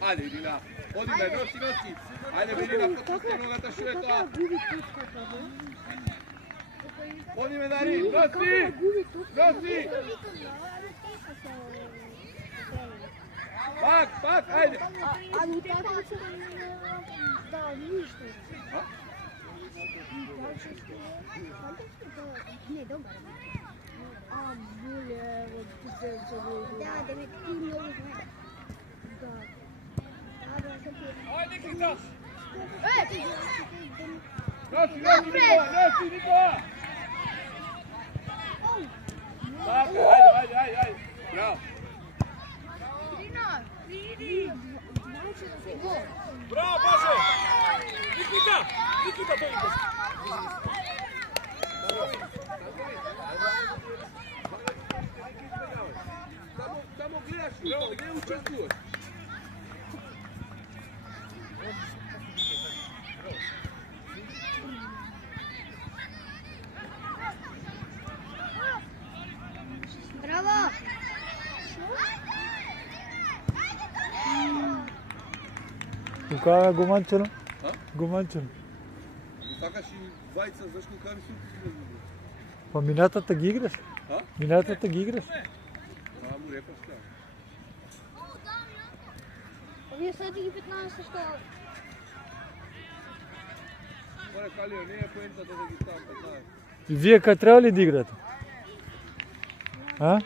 Ajde, Irina, odi me, nosi. Ajde, Irina, potpusti nogata, što je to? Odi me, Darin, nosi! Pak, ajde! Ali u takmicu da ništa. Ne, dobar. A, bolje, od pizzelca bolje. Da me ti mnogo zna. Da. Ajde, Nikita! Nosi, Nikola! Tako, ajde. Bravo. Bravo, Bože! Nikita, to ide. Samo gledaš, ne učestvuješ. Bravo! Кога го манчено? Го манчено. Сакаш и двајца, зашто кажи супер? Па минатата ги играш? А? Минатата ги играш? А, му рекаш така. Вие сега ги 15 што? Море Калио, не е поентата да ги ставам 15. И вие кај треба ли да играте? А?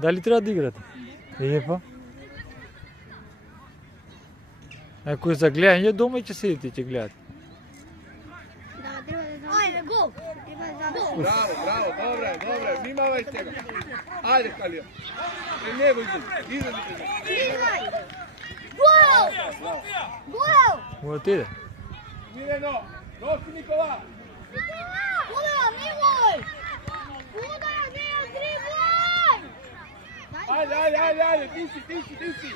Дали треба да играте? Па. Ако е за гледање дома и ќе седите и ќе гледате. Да, треба да знам. Ајде, гол! Браво, добре, внимавај сега. Ајде, Калио. Не го иди. Гол! Гол! Може да иде? Мирено, носи Никола. Удар, Милој! Удар, не дриблај! Ајде, ти си.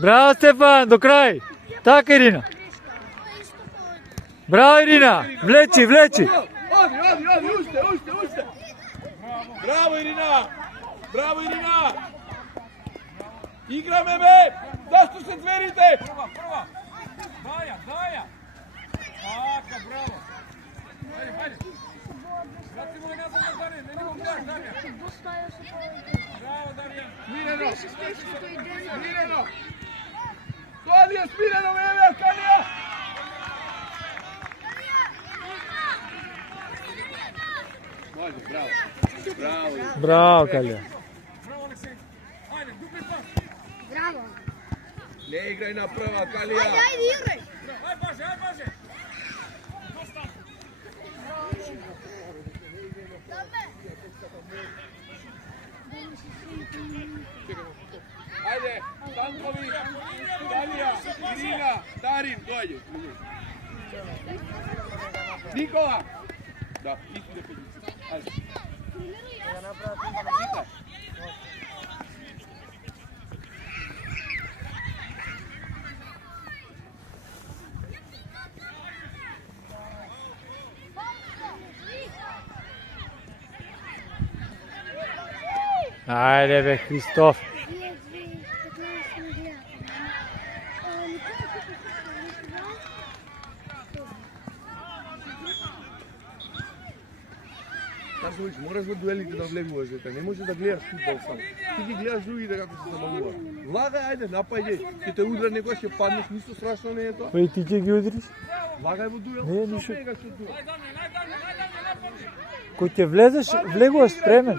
Браво, Стефан, до крај! Така, Ирина. Браво, Ирина! Влечи! Оди, уште. Браво, Ирина! Играме, бе! Зашто се зверите? Прва! Даја! Така, браво! Ајде! Врати му назад на Даријан, не го гледаш, Даријан! Браво, Даријан! Мирено! Калија, Смирено, бе, Калија! Може, браво! Браво, Калија! Браво, Алексеј! Ајде, дупли пас! Браво! Не играј на прва, Калија! Ајде, играј! Ај, баже! Ајде, Станкови, Далија, Ирина, Дарин, дојде. Никола! Да, иди да педи. Ајде. Ајде бе, Христоф! Мораш во дуелите да влегуваш, не можеш да гледаш фудбал сам. Ти ги гледаш другите како се замалува. Влагај, ајде, напаѓај. Ќе те удар некој, ќе паднеш, ништо страшно не е тоа. Па и ти ќе ги удриш? Влагај во дуел. Не, ништо. Најдамје. Кој ќе влезеш, влегуваш спремен.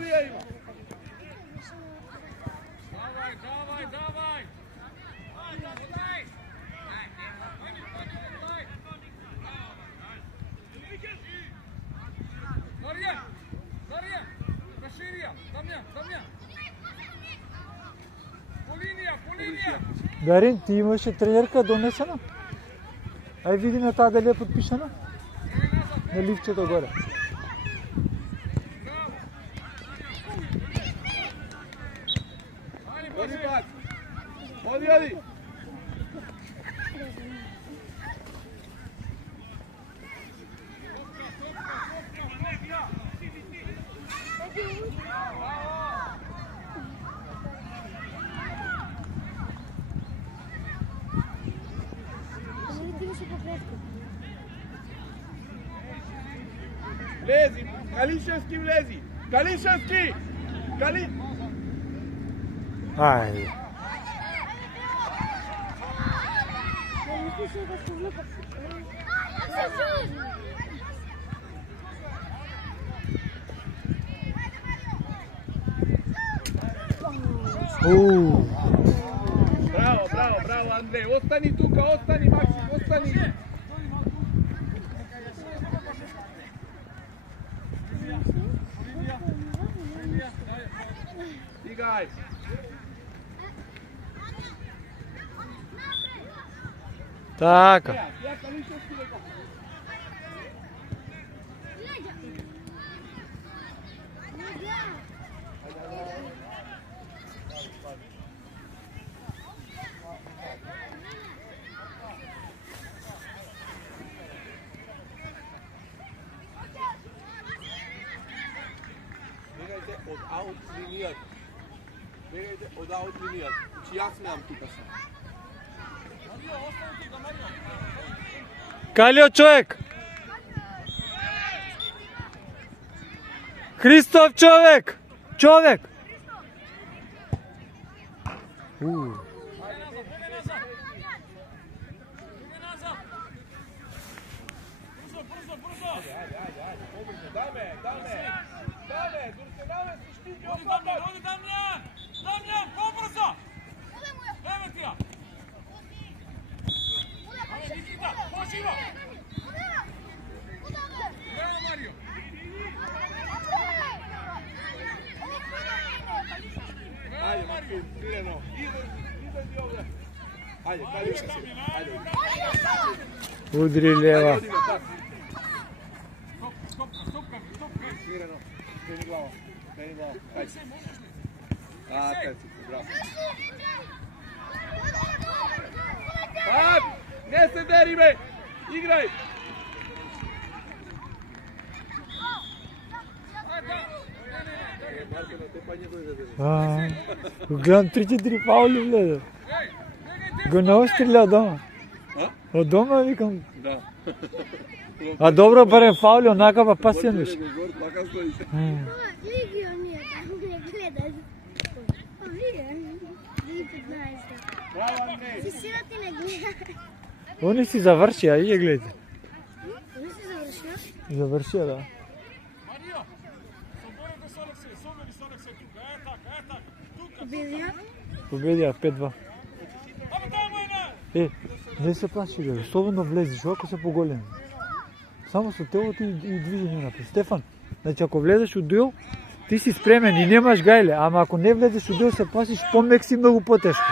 Дарин, ти имаше тренерка донесена? Ај види на таа дали е подпишана? На ливчето горе. Оди пак! Оди! Влези, Калишевски влези. Калишевски! Ајде. Браво, Андрей. Остани тука, остани, Максим, остани. Стигај. Така. Ја Калишевски дека. Од аут линијата. Бегајте од аут линијата. Значи јас немам тука сам. Калио човек! Христов човек! Човек! Удри лева. Не се дери, бе! Играј! Гледам 3-4 фаули влезе. Го наострилja дома. Од дома викам. Да. А добро барем фаули, онака па пасен виш. Они си завршија, и ја гледате. Они си завршија? Завршија, да. Победија 5-2. Не се плаши, бе, слободно влезеш, ако се поголеми. Само со телото и движење напред. Стефан, значи ако влезеш у дуел, ти си спремен и немаш гајле, ама ако не влезеш у дуел, се плашиш помек си многу потешко.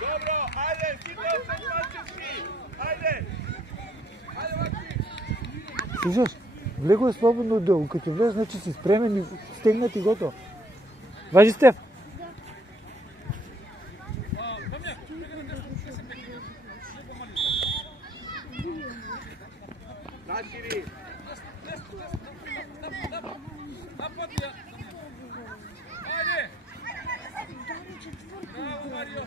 Добро, ајде, сите Макчевски. Ајде. Слушаш, влего е слободно у дуел, като влезеш, значи си спремен и стегнат и готово. Важи, Стеф? Начини. Ајде. Браво, Марио.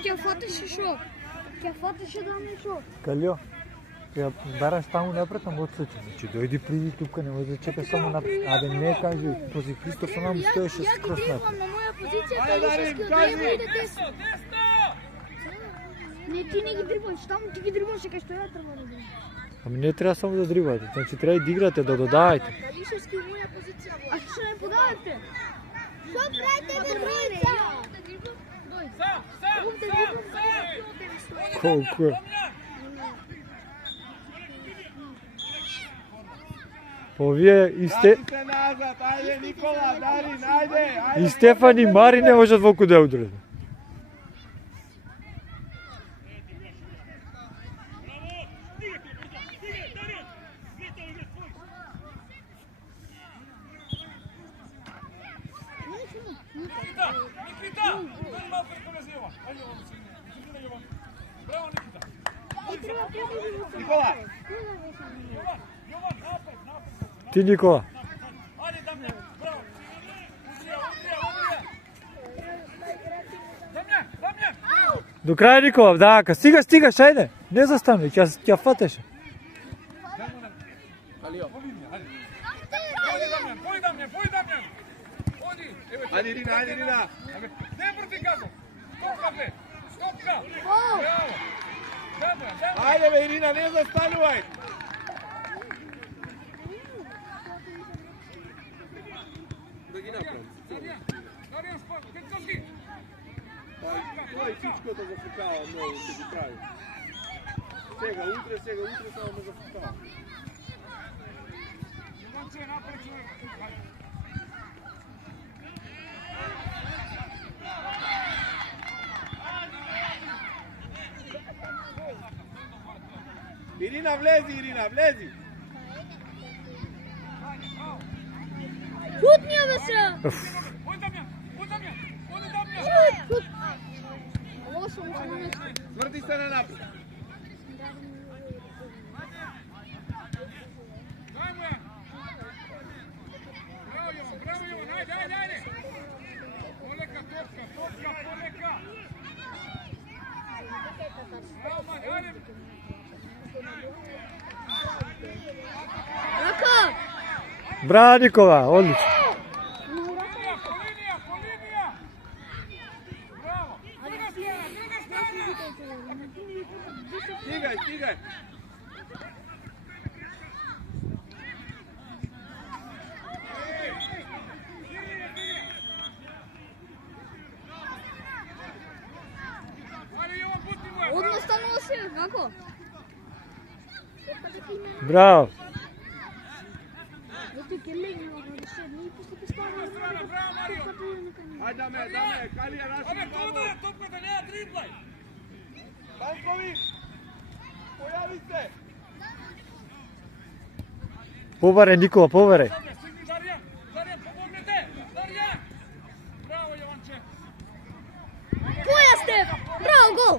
Ќе фатеше шо? Ќе фатеше да не шо? Калио, ја бараш таму напред, ама отсече. Значи, дојди приди тука, не може да чекаш само напред. Абе, не кажи, проти Христов нам стоеше скроз напред. Јас ги на моја позиција, Калишевски одева и иде десно. Не, ти не ги дрибаш, таму ти ги дрибаш, кај што ја треба да дрибаш. Ами не треба само да дрибате, значи треба и да играте, да додавајте. Калишевски моја позиција. А што не подавате? Што правите бе тројца? Колку е? Овие Врати се назад, ајде Никола, Дарин, ајде, и Стефан и Мари не можат волку да ја удрат. Никита! Дай малко да ме зива. Ајде, ово си. Браво, Никита. Никола. Јован, напред. Ти, Никола. Ајде, Дамјан, браво. Дамјан! До крај, Никола, дака. Стигаш, ајде. Не застануј, ќе фатеше. Ајде, Ирина, ајде, Ирина. Не прти казо. Стопка, бе. Стопка. Браво. Дамјан. Ајде, бе, Ирина, не застанувај. Да ги направам. Даријан, спорт. Петковски. Тој всичкото зафукава многу, ќе ги прави. Сега, утре само ме зафукава. Јованче, напред човек. Ирина, влези, Ирина, влези. Шут ми бе се. Ој Дамјан. Шут. Лошо му се намеси. Сврти се на напред. Дај му ја. Браво Јован, ајде. Полека топка, полека. Браво, ајде. Рака. Браво, Никола, одлично. По линија. Браво. Друга страна. Стигај. Ајде Јован, пусти му ја. Одно станува се, како? Браво. Ајде, Даме, Калија, Абе, Рашид, тоа е топката, неа дриблај. Танкови, појави се. Поваре, Никола, поваре. Стигни Даријан, помогнете. Даријан. Браво Јованче. Твоја Стеф! Браво, гол!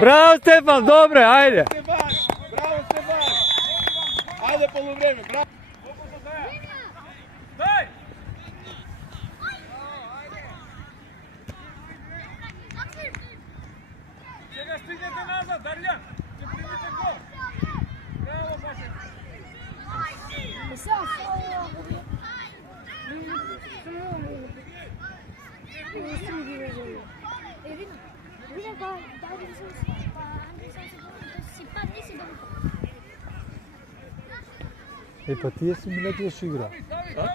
Браво, Стефан, добре, ајде. Стефан, браво, Стефан. Ајде, полувреме, браво. Дај. Сега стигнете назад, Даријан. Ќе примите гол. Браво, Баше. Па тие си милетија што игра.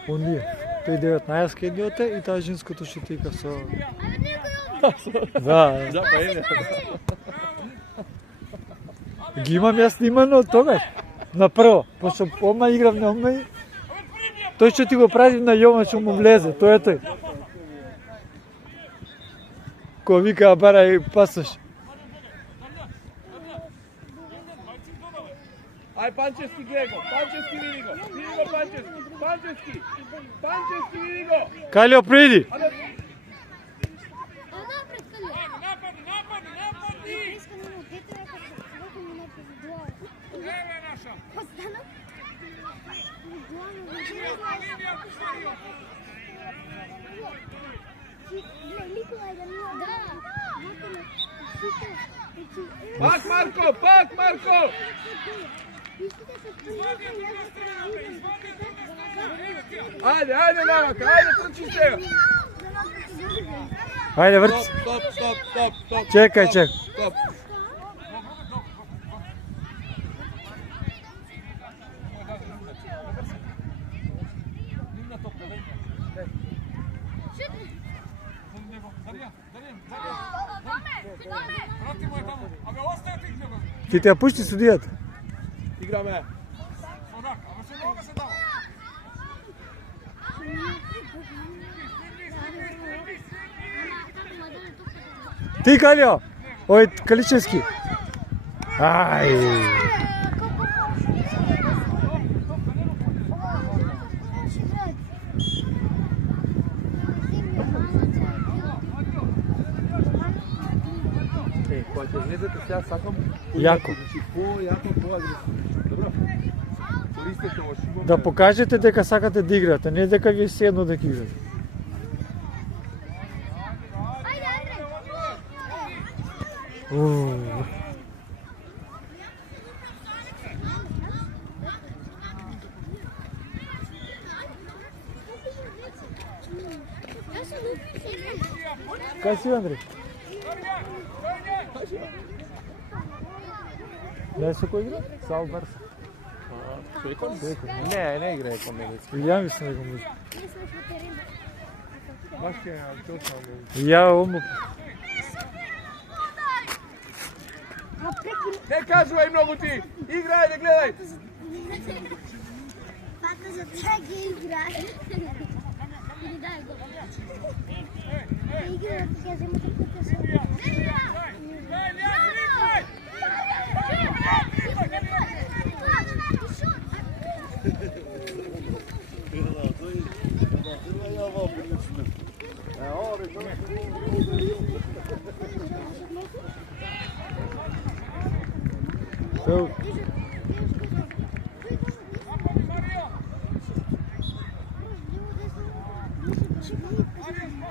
Оние. Тој 19-киот и таа женското што тика со... Да. Ги имам јас снимано од тогаш. На прво. Пошто ома играв на ома и... Тој што ти го прави на Јован што му влезе. Тој е тој. Кој вика бара и пасаш. Ај, Панчевски, Грего, Панчевски, види го, Панчевски, види го. Калио, приди. Еве наша. Пак, Марко! Ајде, Навака, ајде, трчи сега. Ајде, врти. Стоп. Чекај. Стоп. Прати му е таму. Абе, остај ти где, бе. Ти те ја пушти судијата. Играме. Одак, абе се нога се дава. Ти, Калио! Ој, Каличевски! Ај! Кога ќе влезете, сега сакам Јако. значи по-јако, по-агресивно. Добро? Користете во шибом. Да покажете дека сакате да играте, не дека ви е седно дека играте. Ууу. Кај си, Андреј? Не се кој игра? Сао Барса. Не играе кон мене. И ја мислам дека може. Баш ќе точно. Ја омо. Не кажувај многу ти. Играј, не гледај. Пата за тя ги играе. Или дай го. Играе, така вземате пътя.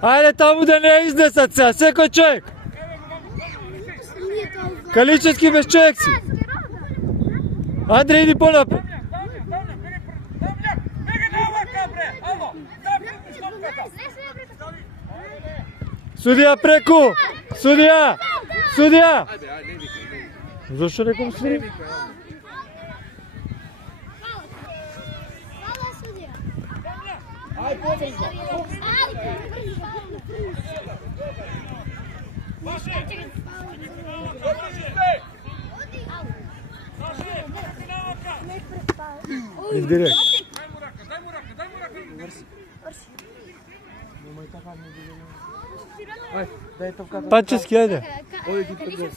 Ајде таму да не изнесат се, секој човек. Каличевски без човек си. Андреј, иди понапред. Судија преку! Судија! Судија! Зошто неком свири? Ај побрзо. И директ. Ај, дај топката. Пачески, ајде. Оди ти пред.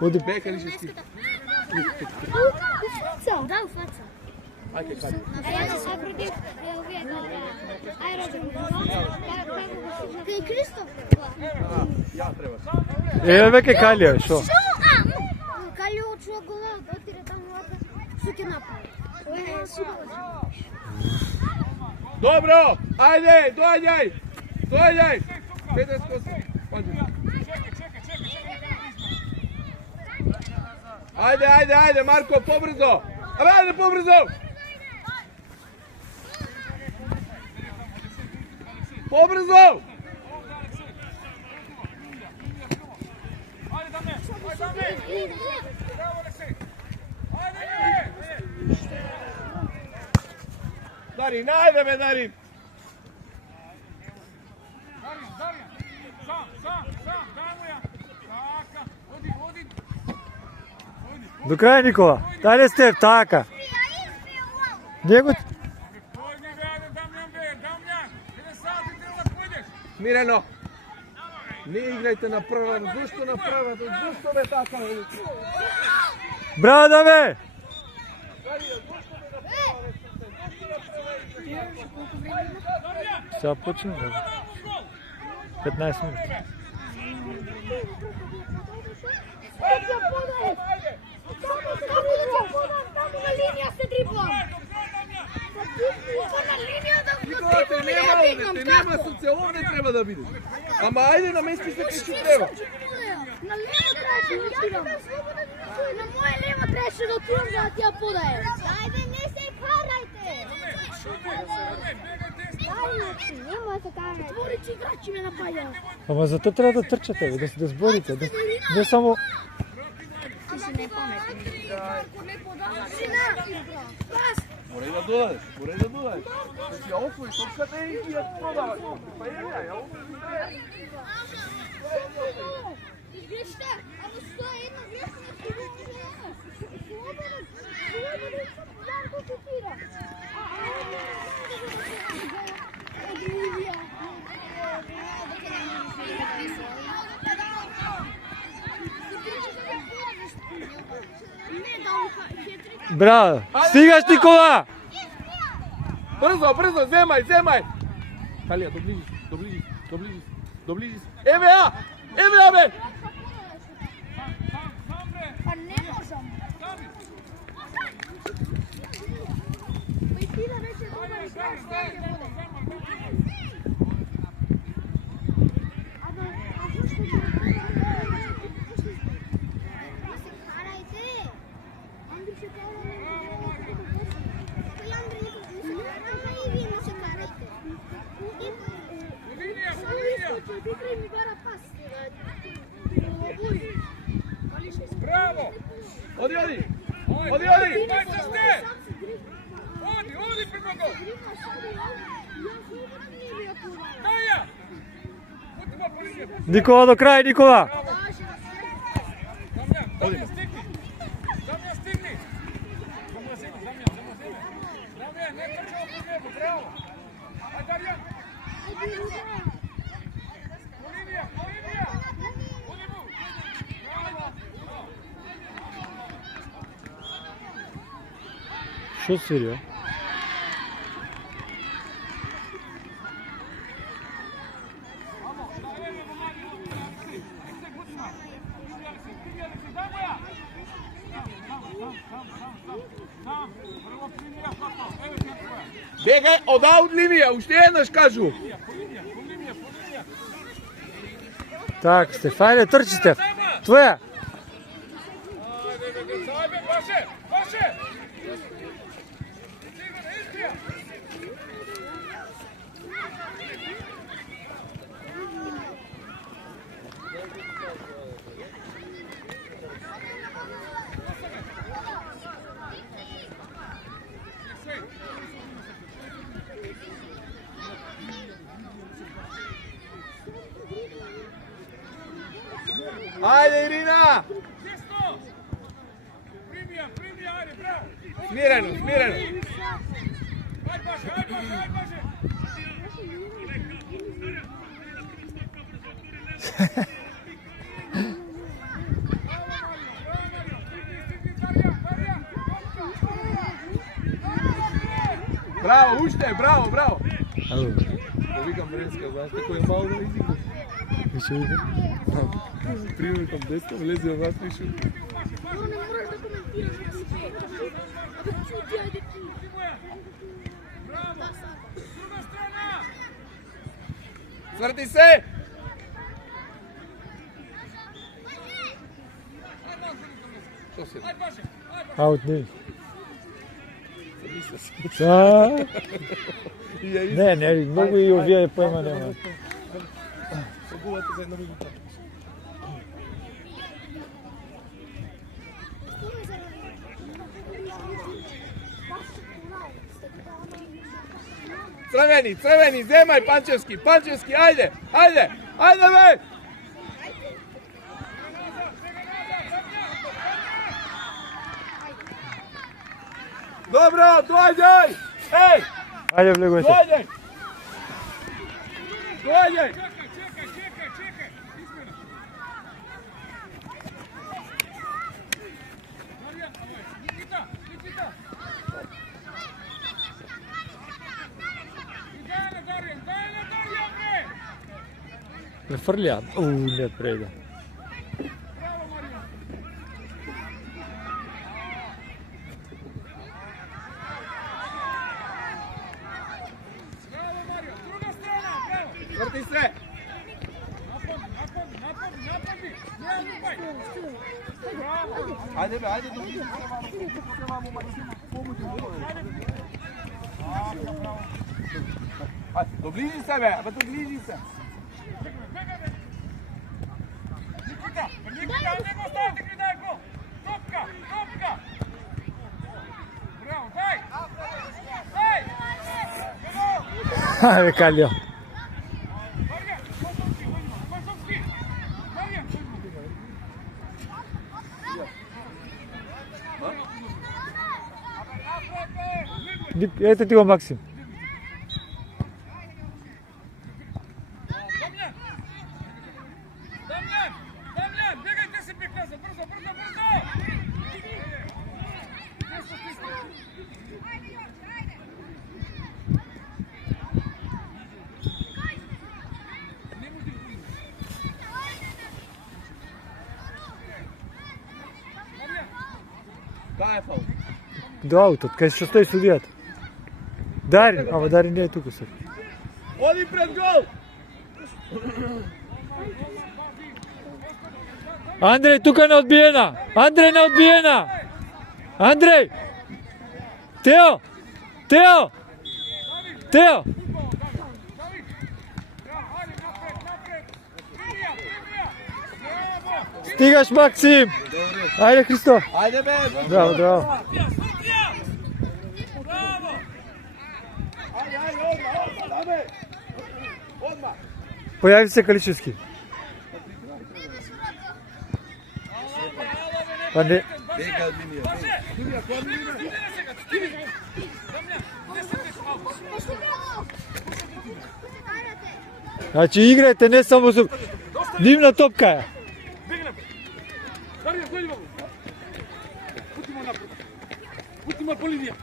Оди. Бе Каличевски. Да, у фаца. Ајде кај. Ја се против овие аеродром. Кај Кристоф. Ја треба. Еве веќе Калио, шо? Калио чуа гола, отиде таму вака. Што ќе направи? Добро, ајде, доаѓај. Доаѓај. 15%. Ајде, Марко, побрзо. Абе, ајде побрзо. Побрзо. Дарин, ајде бе, Дарин. До крај, Никола. Дајле Стеф, така. Него... Смирено. Не играјте на прва, зашто на прва, зашто бе така? Браво, Даве! Сега почнем, 15 минути. Никола, те нема срце, овде треба да бидеш. Ама ајде намести се кај што треба. На лево требаше да отидам. На моје лево требаше да отидам за да ти ја подајам. Ајде, не се карајте. Нема се карајте. Отворите играчи ме напаѓаат. Ама зато треба да трчате, да се зборите, не само... Ти си непаметен. Ако не подаваш, пас. Морај да додадеш. Значи, ја освои топката и ја продаваш. Па ја Изгреште, ама што е една грешка, слободно, Марко Кутира. Браво! Стигаш, Никола! Брзо, брзо, земај, земај! Талија, доближи се. Еве ја, бе! Pa ne možemo. Pa i ti da već je dobar igrač, stavlja bude. A zašto je karajte? Andri se karajte. Pa i Andri se karajte. Pa i vi mu se karajte. Samo iskoče, ti kraj mi gara pas. Bravo! Odi! Daj sa ste! Odi prema gol! Daja! Budimo po linije. Nikola do kraja, Nikola! Damjan, stigni! Damjan, ne trčamo po njebu, bravo! Ajde, Darjan! Po linija! Budimo! Bravo! Što si vidio? Бегај од аут линија, уште еднаш кажу. Так, Стефане, трчи, Стеф. Твоја. Vaše! Ајде, Ирина! Primi, ajde, bravo! Смирено. Ajde, Baše! Браво, уште, браво! Ало, Викам Бренска, знаеш како е мало да изиграш. више вика. Пример към 10, влезе във вас и шут. No, ne moraš da komentiraš da si pet. A da čuti, ajde ti. Bravo! Druga strana! Сврти се! Што се? Ajde, Baše! Аут не. Мисля си. Не, многу и овие поема нема. Погувате за една минута. Црвени, земај Панчевски, ајде, бе! Добро, доаѓај! Еј, Ајде, влегувате. доаѓај! Čekaj! Izmjena! Darjan, Nikita! Idejna, Darjan, bre! Префрлија. Не преда. Bravo, Marija! Bravo, Marija! Druga strana, bravo! Сврти се! Napadi! Ne lupaj! Ајде бе, ајде доближи се бе, доближи се. Nikita, nemo staviti, daj go! Topka! Bravo, daj! Ајде, Калјо. Marija, Kosovski! Marija! Ете ти го Максим. Damjan, bjegajte se prikaza, brzo! Кај е фаул? До аутот, кај што стои судијата. Дарин, ама Дарин не е тука сега. Оди пред гол! Андреј, тука не одбиена! Андреј не одбиена! Андреј! Тео! Тео! Тео! Стигаш, Максим! Ајде, Христо! Ајде бе! Браво, браво! Ајде, одма! Одма! Појави се Каличевски. Па не... Бега од линија. Значи играјте, не само со... Дивна топка е. Дарија, дојди бабу. Путимо напред. Путимо по линија.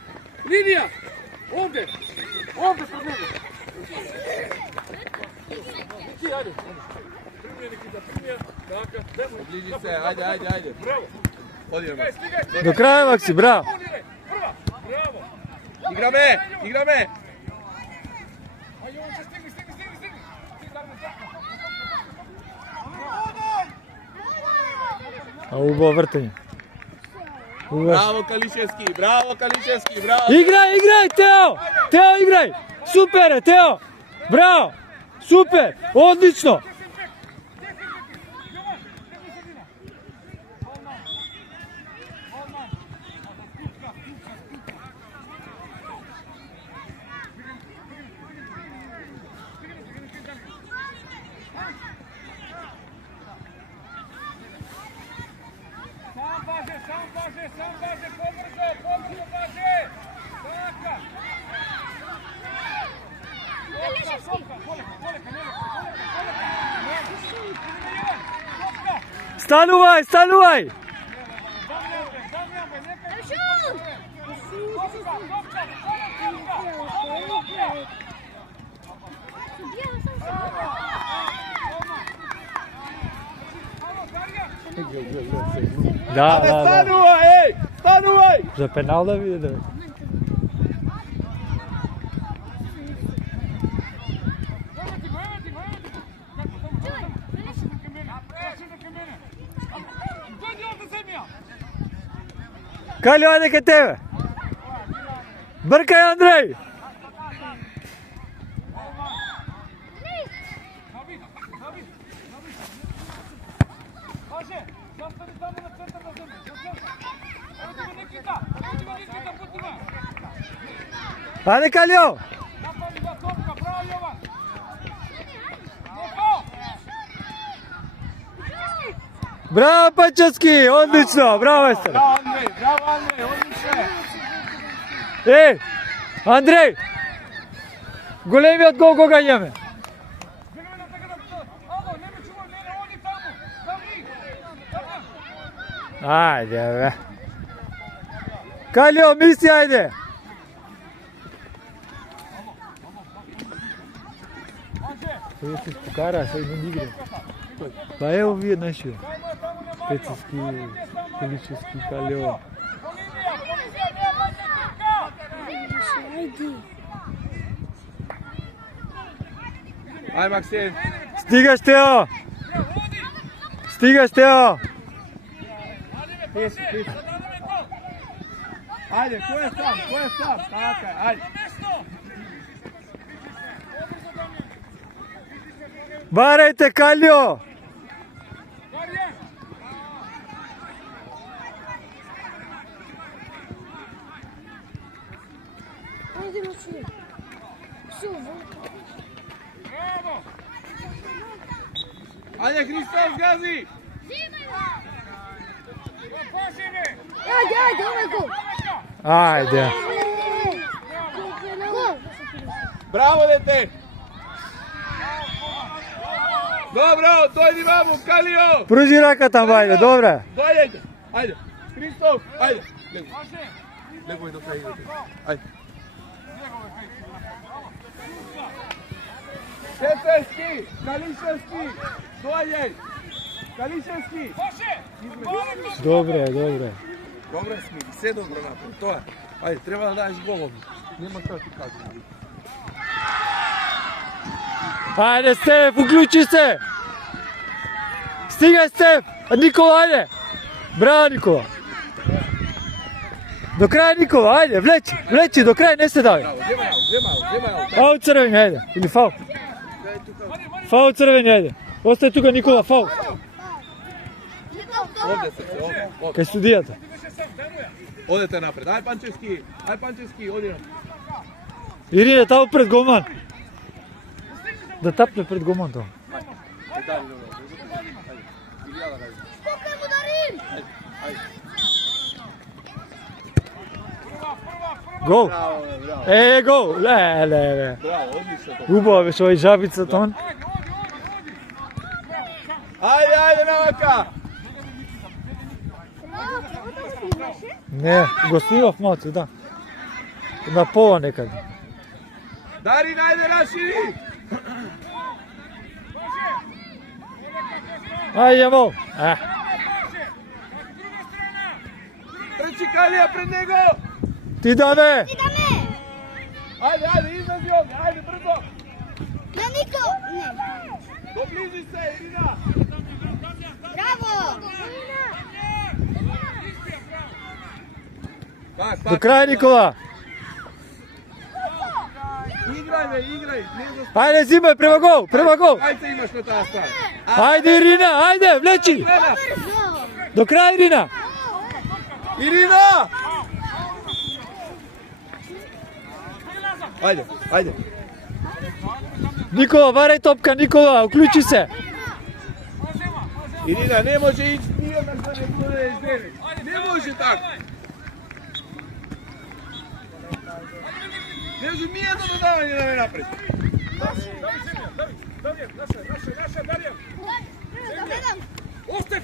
Линија! Овде! Овде пред него. Ти, ајде. Примија, Никита, примија. Така, демо. Ближи се, ајде. Браво. Оди, Стигај. До краја, Макси, браво. Прва. Браво. Играме! Играме! Ајде, он ќе стигни. Ти, Дарко, така. А убаво вртање. Браво Калишевски, браво Калишевски, браво! Играј, Тео! Тео, играј! Супер е, Тео! Браво! Супер! Одлично! Сам баже, побрзо баже! Така! Станувај! Да. Станувај, станувај! За пенал да види, да. Калио, ајде ке тебе! Бркај, Андреј! Ајде, Калио! Браво, Пачевски! Одлично! Браво, Естер! Браво Андреј, одлично! Е, Андреј! Големиот гол кога имаме? Ајде, бе! Калио, мисли, ајде! Сега се покара, сега не игра. Па ево вие нашиот. Пецевски, Каличевски, Калио. Ај Максим! Стигаш, Тео! Ајде, кој е сам? Така, ајде! Барајте, Калио! Ајде, Христос, гази! Ајде! Браво, дете! Добро, дојди маму, Калио! Пружи раката, бајде, добре! Дојде! Ајде! Христос, ајде! Легој до крај играте. Ајде! Пецевски, Калишевски, дојде! Калишевски! Добре. Добре, Смили, се добро направи. Тоа е. Ајде, треба да даеш голови. Нема што ти кажам. Ајде, Стеф, уклучи се! Стигај, Стеф! Никола, ајде! Браво, Никола! До крај, Никола, ајде, влечи, до крај, не се дави. Земај. Фаул црвени, ајде, или фаул. Фаул црвени, ајде. Остај тука, Никола, фаул. Овде се, овде. Кај судијата. Одете напред. Ај Панчевски, оди. Ирине, таму пред голман. Да тапне пред голман тоа. Гол. Гол. Ле. Браво, одлично. Убава беше овој жабицата он. Ајде, навака. Не, го снимав малце, да. На пола некаде. Дарин, ајде, расшири. Ајде, мол. Трчи Калија пред него. Ти даме. Ајде, излази овде, ајде, брзо. Не, Нико! Не. Доближи се, Ирина. Браво! До крај, Никола. Играј. Ајде, зимај, према гол. Ајде, имаш на таа страна. Ајде, Ирина, ајде, влечи. До крај, Ирина. Ирина! Ајде. Никола, варај топка, Никола, уклучи се. Ирина, не може иći nijedna za ne podaješ 9. Ne može tako. Ne može nijedno dodavanje da me napred.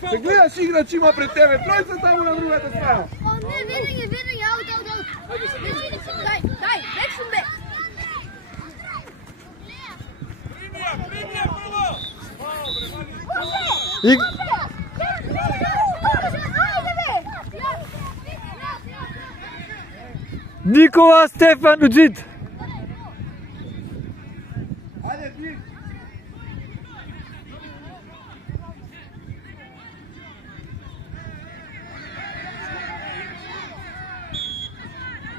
Da gledaš igrač ima pred tebe, trojica tamo na drugata strana. Ne, vidim, out. Daj, wechseln weg. Никола, Стефан, уđit. Ajde, ti.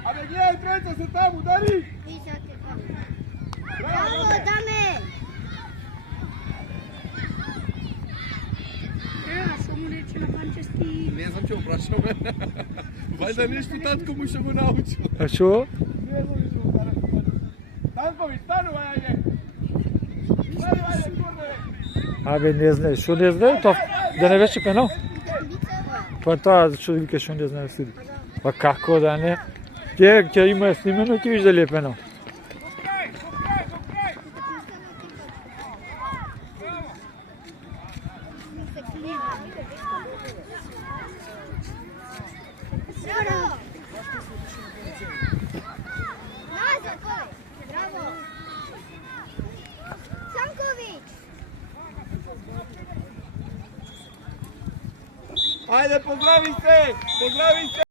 Ajde, gledaj, trojica se tamo, udari. Bravo, dame. Ne znam čo prašao. Valjda nešto tatko mu što go naučio. A šo? Ne znam što mu prašao. Tanković, stanu, ajde. Stanu, ajde, kurde. Абе, не знае, што не знае, тоа да не беше пенал. Па тоа што вика што не знае суди. Па како да не? Ќе има снимено, ќе видиш дали е пенал. Ajde, pozdravi se!